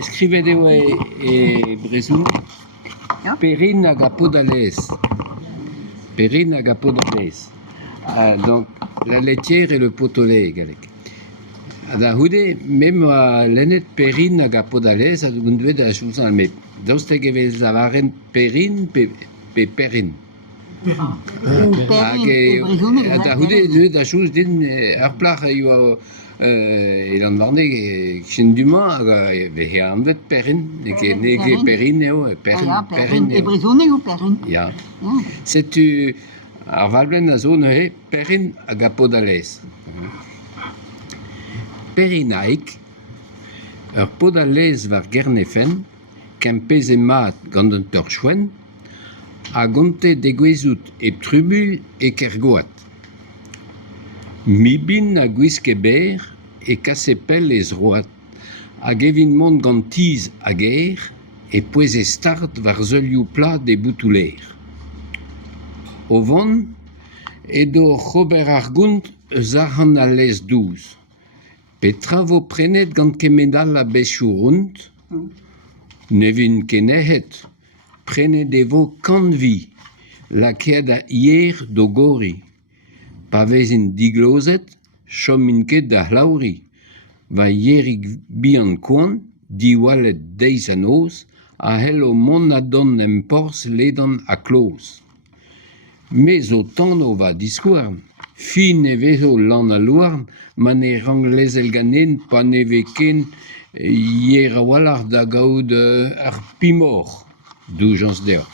scrivedeo e Bresune, Perin hag apodalez. Perin hag apodalez. Donc, la laitière et le pot au lait, galek. Da houde, même l'ennet Perin hag apodalez, a gundouet da chouzan, mais daousteg evez avaren Perin pe Perin. Hag da houde da chouz din ar plach eo elan varne ken dumañ hag vehe anvet Perin, nege Perin eo, Perin e brezhoneg ou Perin. Ya. Setu ar valblen a zo neuze Perin hag apodalez. Perinaik, ur podalez war gernefen, kempez e mat gant un torchwen, a gonte degwezout e trubul e kergoat. Mibin a gwiske ber e kasepel ez roat, hag evin mont gant tiz a ger e poez e start war zeulioù pla de boutouler. O vont, edo c'hober ar gont eus arc'han a lez douz. Petra vo prenet gant kemedal a bezioù ront, nevin kenehet, prenet evo kanvi, laket a hier do gori. Pa vezin diglozet, chom min ket da c'hlauri, va hierig bi an koan, diwalet deiz an oz, a hel o mont a don empors ledan a kloz. Me zo tano va diskouarn, fin e vezo lan a louarn, man e ranglez el ganen pa neve ken hier a walar da gaout ar pimor, doujans deoc'h.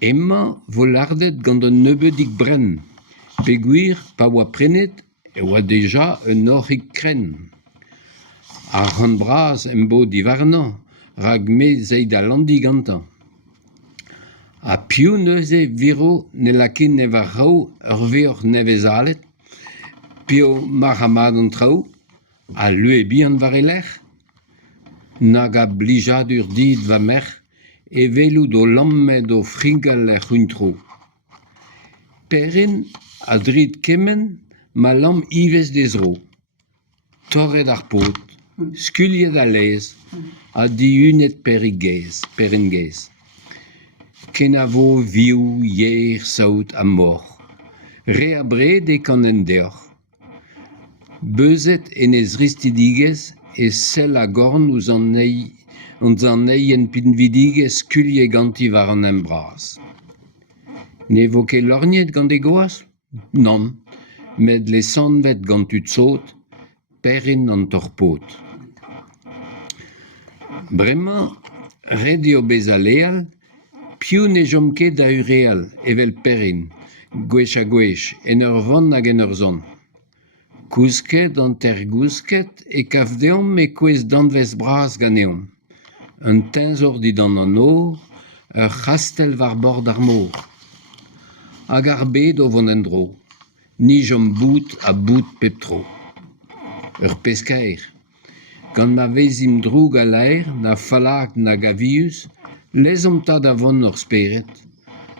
Emma vo lardet gant un nebedik brenn, peguir pa oa prenet e oa deja un orc'hig krenn. Ar c'hant bras embo divarnan, rag me zeid a landi gantañ. A piv neuze viro ne lakin ne var rao ur veor nevezalet, pio mar a mad an traoù, a lue bi an var elec'h, nag a blijadur dit va merc'h, e velout o lammet o frigal er c'huntro. Perin a drid kemen ma lam ivez dezro. Torret ar pot, skuliet a lez, a diunet perin gez. Ken a vo viou, hier, saout a mor. Re a bred e kanen deoc'h. Beuzet enez ristidigez e sell a gorn ouz an eien pinvidigez kulie ganti war an embraz. Ne vo ket lorgnet gant e goaz? Non, met le sanvet gant ut sot, perin an torpot. Bremañ, red eo bez a leal, piv ne jom ket da ureal, evel perin, gwech a gwech, en ur vann hag en ur zon. Kousket an ter gousket e kaf deomp e kouez danvez bras ganeomp. Un tenzor didan an or, ur c'hastel war bord ar mor. Hag ar bet o vont en dro, ni jom bout a bout pep tro. Ur peskaer, gant ma vezim droug a laer, na falak na gavius, lezom ta da vont ur speret,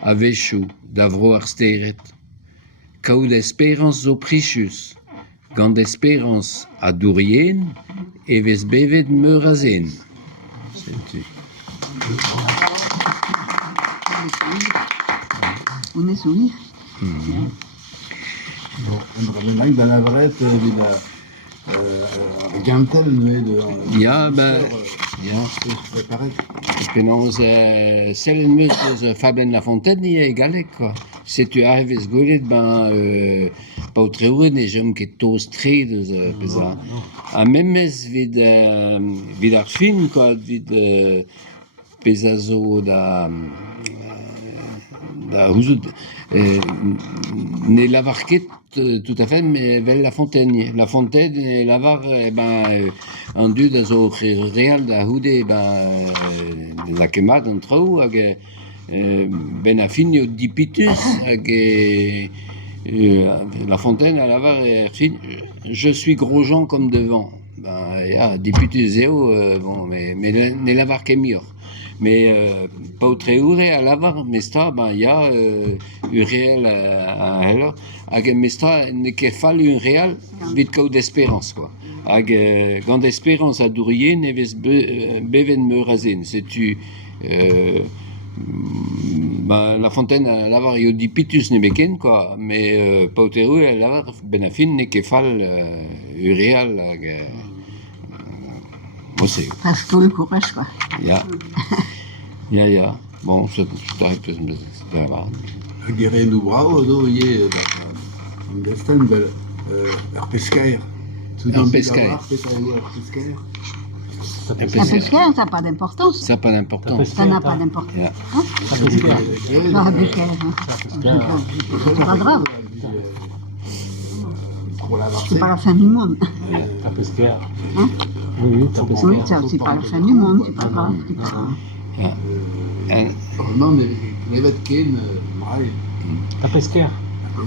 a vechou da vro ar steret. Kaout esperance zo pricius, gant esperance a dourien, e vez bevet meur a zen. On est soumis. Un mec da lavret vid gantel neuze Ya, ben, ya. preparet. Penaos sellen meus eus Fabienne Lafontaine e galek, quoi. Setu arvez gwelet, ben, pa o treouen ne jom ket toz tre deus peza. A memez vid ar film, quoi, vid peza zo da ouzout, ne lavar ket tout à fait, mais vel Lafontaine. Lafontaine e lavar, an dud a zo real da houde, la kemat an traoù, hag ben a fin eo dipitus, hag Lafontaine a lavar er fin, je suis Grosjean comme devant. Ya, dipitus eo, bon, mais ne lavar ket mioc'h. Mais Pautreure à l'avant, Mestra, ben, il y a Uriel à Heller, hag Mestra ne ket fall un réal, vite qu'au d'espérance, quoi. Hag gant d'espérance à Dourier, nevez beven me razen. C'est-tu. Ben, la fontaine à l'avant, il y a dit Pitus ne beken, quoi, mais Pautreure à l'avant, Benafin ne ket fall Uriel, hag. Moi, c'est. Parce que le courage, quoi. Ja. Bon, je t'arrête pas de la Agere du bravo, do, ie, en destin, ar pescaer. Un pescaer. Ar pescaer. La pescaire, ça n'a pas d'importance. Ça n'a pas d'importance. Ça n'a pas d'importance. Ja. La pescaire, hein. C'est pas grave. Pour la C'est pas la fin du monde. La pescaire. Hein? Oui, ta Oui, pescaire. ça, c'est pas la fin du monde, c'est pas grave. C'est pas grave. Non, nevet ken, mrai. Ta pescaire.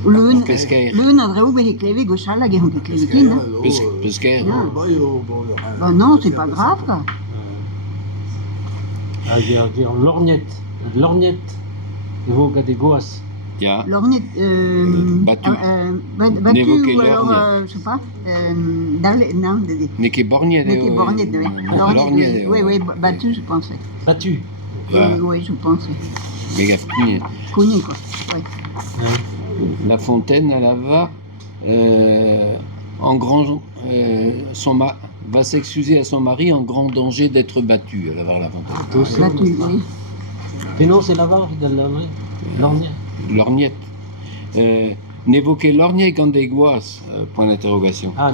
Leun, Pescaer. leun a dreu behe kleve gochal hag ehon ket kleve ken, hein. Pescaer. Bah non, c'est pas grave, quoi. Lorgnette. Lorgnette. Il faut garder goas. Ja. Lorgnet, Battu. battu N'évoquez ou alors, lorgnet. je sais pas, non, Neke borgne. Neke borgnet, oui. Lorgne. Oui, battu, je pensais. Battu. Oui, je pensais. Méga fini. Cogné, quoi. Ouais. La fontaine à la en grand. Va s'excuser à son mari en grand danger d'être battu à la fontaine. Battu, oui. Et non, c'est l'avant, Lorgnette. Lorgnette. N'évoquez lorgnette quand des goisses, point d'interrogation. Ah,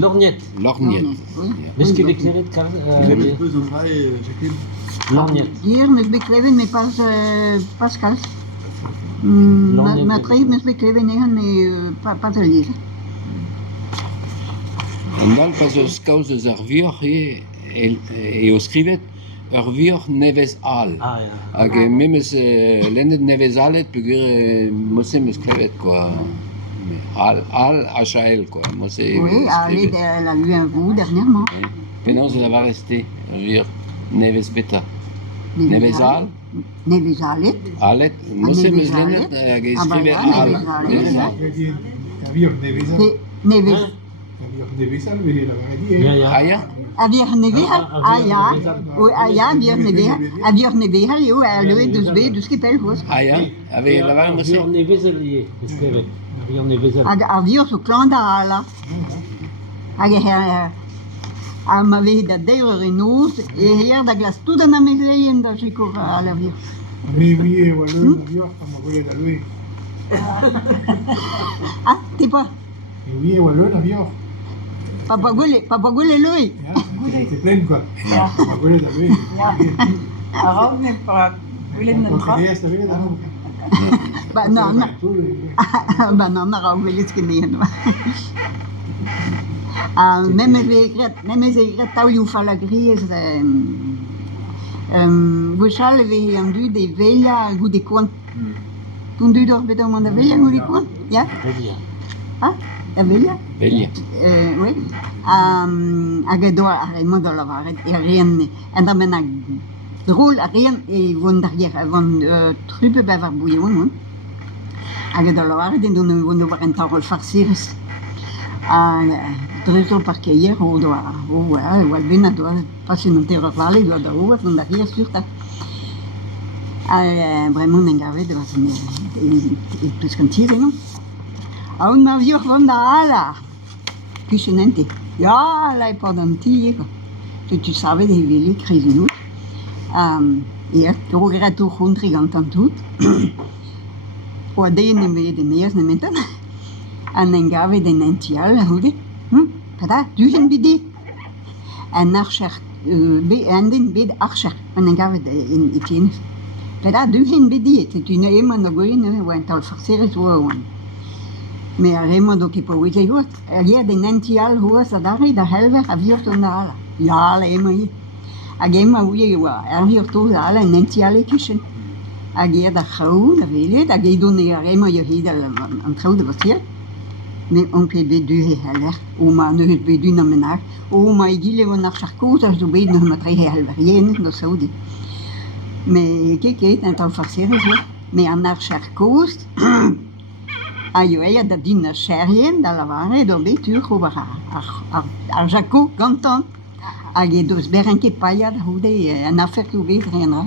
Lorgnette. Lorgnette. Oui. Mais ce qu'il éclairait de Lorgnette. Hier, mes bekleven, mais pas Pascal. Lorgnet. Matri, mes bekleven, mais pas de lire. Andal pas os causes ar vior e o skrivet ur vior nevez al. Ah, ja. Hag memes lennet nevez alet pegur mosse meus klevet, quoi. Al, HAL, quoi. Mosse Oui, elle a eu un goût dernièrement. Maintenant, ça va rester ur vior nevez beta. Nevez al, Nevez alet. alet, mosse nevez meus lennet alet. hag e Ah, bah, skrivet là, al. nevez alet. Nevez al. Nevez. Ja, ja. Ah, ja? Avier nevehal, ja. Oui, ja, avier nevehal. Avier nevehal, jo, le dus be, dus kipel, hos. Ah, ja? Ave la var mosse? On est vézelier. On est vézelier. Avier so klanda ala. Ma veh da deir en ouz, hier da glas tout an amezleien da chikor a la vir. Ah, t'es pas? Papa gwele lui. Bah non, bah non, na ra gwele skenien. Même les egret taouliou fa la grise, Gouchal avait endu des veillas à goût des coins. Tu as dû bet au des veillas à goût des coins? Ja? Ah, la veilla? Velia. Oui. Hag edo a Raymond de la Varet, et rien. Et dans un drôle, rien, et vont derrière, vont trupe bever bouillon. Hag edo la Varet, et nous vont voir un temps farcir. Drusel parquet hier, ou Albina doit passer une terre râle, doit d'avoir, on derrière sur ta. Vraiment, on engagé de et plus qu'un tir, non? A un avion von da ala. Cucinante. Ja, la pas d'anti, quoi. Tu savais des villes crésinou. Et tu regrettes tout contre gantant tout. Ou a des nemé des meilleurs nementan. Un engagé des nential, houdi. Pada, du hen bidi. Un archer, un din bid archer, un engagé in Etienne. Pada, du hen bidi, c'est une éma nogoine, ou un tal farcere ou un. Mais Raymond do kipo wite hoort. Hier de nential hoort dat daar de helweg aviert on ala. Ja, la ema hier. Agema wie wa aviert to ala nential kitchen. Agier da gauw, da weet je, agei doen ne Raymond je hier aan trouwde wat hier. Mais on peut be du helweg. Oma nu het be du na menaar. Oma igile we naar Charcot, als du be nog met rei helweg. Jen, dat zou die. Mais kijk, en dan forceren ze. Mais en archerkoest, aioe, dat die nasherien, da lavare, do betur, over arjaco, gantan. Age dos berenke paia, da hude, en affaire que we traînera.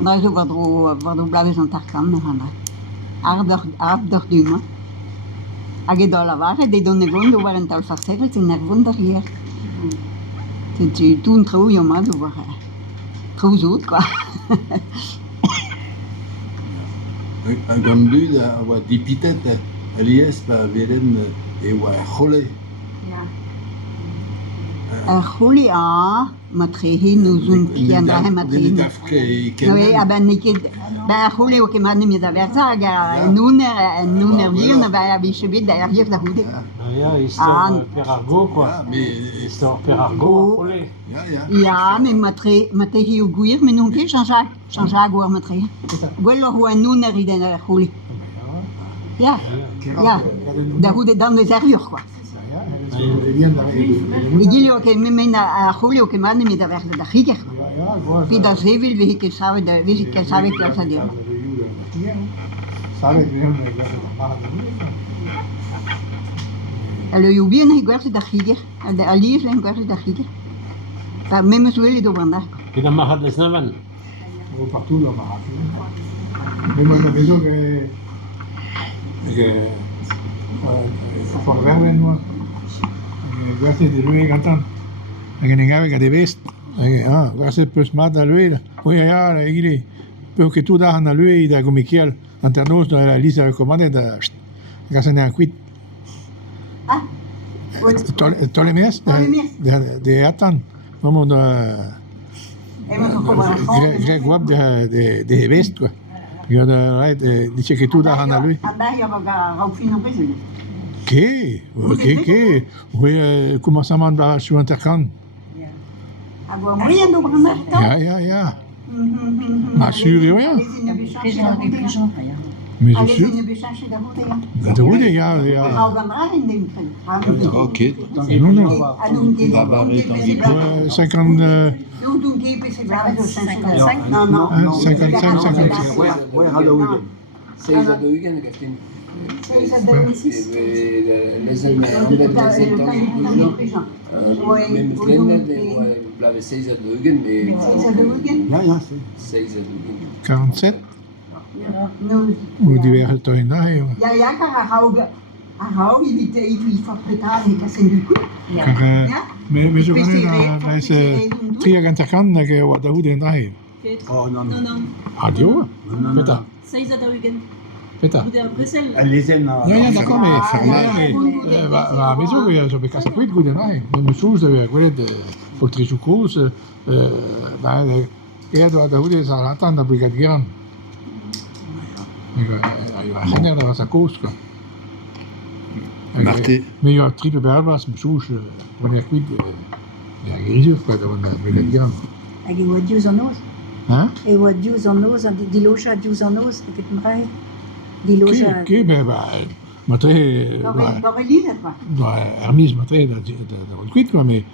Daar zo wat blaves aan tarkan, handra. Ardor duma. Age do lavare, de donne vondo waren tal forceren, c'est nervon derrière. Tu tournes trop, y'a mal, over. Trop zout, quoi. Un gandu a oa dipitet alies pa velen e oa chole. Juli, matrehi, nous un piandra matrehi. Oui, ben niket, ben Juli, ok, man mi da verza, nuner vilne, ben abishebit da ervier da hude. Histoire Perargo, quoi. Histoire Perargo, Rolé. Ja, mais matrehi o guir, mais non ke Jean-Jacques guir matrehi. Quello ho nuner iden Juli. Ja, da hude dan de ervier, quoi. Igilio che mi mena a Julio che manda mi da verso da Giger. Pi da Sevil vi che sabe da vi che sabe che cosa dire. Allo io bien i guardi da Giger, da Alice en guardi da Giger. Pa même sueli do banda. Et dans Mahad les Navan. Partout dans Mahad. Mais moi j'avais dit que pour verben moi. Grazie di lui cantan. Che ne gave che devest. Grazie per smada lui. Poi ja, igli. Perché tu da na lui da come kiel anternos da lista recommanded da grazie ne quit. Ah. Tolemies de atan. Vamos da Greg Wab de vest quoi. Io da right dice che tu da na lui. Andai a Raufino Brésil. Che? Oui, commence à mandar sur Intercan. Agora moyen do branda. Ja. Maar sûr, ja. Mais je suis. Dat hoorde ik, ja. Ok. Non. 50. 50. 55, 56. Seis a doigen, gastin. Même Slender, blave 6 a doigen, mais 6 a doigen. 47? Hoe die weg toch in daar, joh. Ja, hou je niet even van betalen, dat zijn goed. Maar zo gaan we naar 3 Intercan, dat je wat hoede in daar. Oh, non. Adieu. Peta. 6 a doigen. Peta. Bude a Bruxelles. Ja, d'accord, mais mais zo, zo bekast ik goed in daar. Maar zo is er weer voor 3 koers, maar eerder dat hoede is al aan de brigadier. Geen dat was een koers. Marté. Mais il y a un triple berbas, souche, première cuite, il y a grisure, quoi, dans la brigadier. Agi wat dius an oz. Hein? E wat dius an oz, di loja dius an oz, e ket mrai. Di loja... Che, matre, Dans les livres, quoi. Hermes, matre, da cuite, quoi, mais